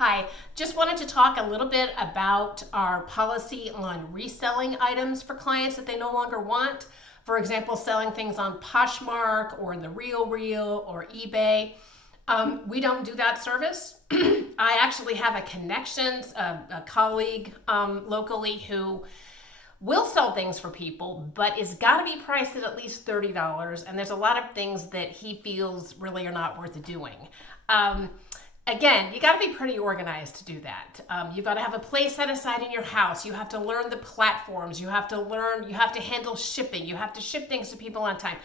Hi, just wanted to talk a little bit about our policy on reselling items for clients that they no longer want. For example, selling things on Poshmark or the RealReal or eBay. We don't do that service. I actually have a connections, a colleague locally who will sell things for people, but it's got to be priced at least $30. And there's a lot of things that he feels really are not worth doing. Again, you got to be pretty organized to do that. You've got to have a place set aside in your house. You have to learn the platforms. You have to handle shipping. You have to ship things to people on time.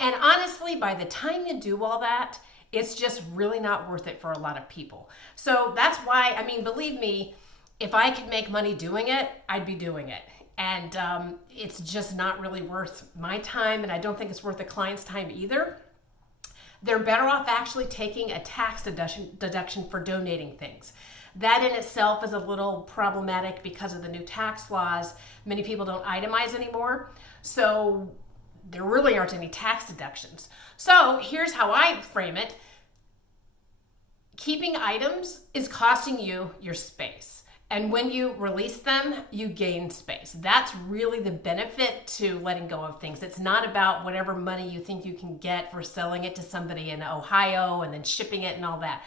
And honestly, by the time you do all that, it's just really not worth it for a lot of people. So that's why, believe me, if I could make money doing it, I'd be doing it. And it's just not really worth my time, and I don't think it's worth the client's time either. They're better off actually taking a tax deduction for donating things. That in itself is a little problematic because of the new tax laws. Many people don't itemize anymore, so there really aren't any tax deductions. So here's how I frame it. Keeping items is costing you your space. And when you release them, you gain space. That's really the benefit to letting go of things. It's not about whatever money you think you can get for selling it to somebody in Ohio and then shipping it and all that.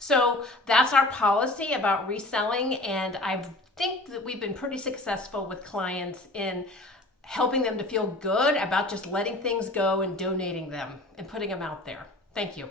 So that's our policy about reselling. And I think that we've been pretty successful with clients in helping them to feel good about just letting things go and donating them and putting them out there. Thank you.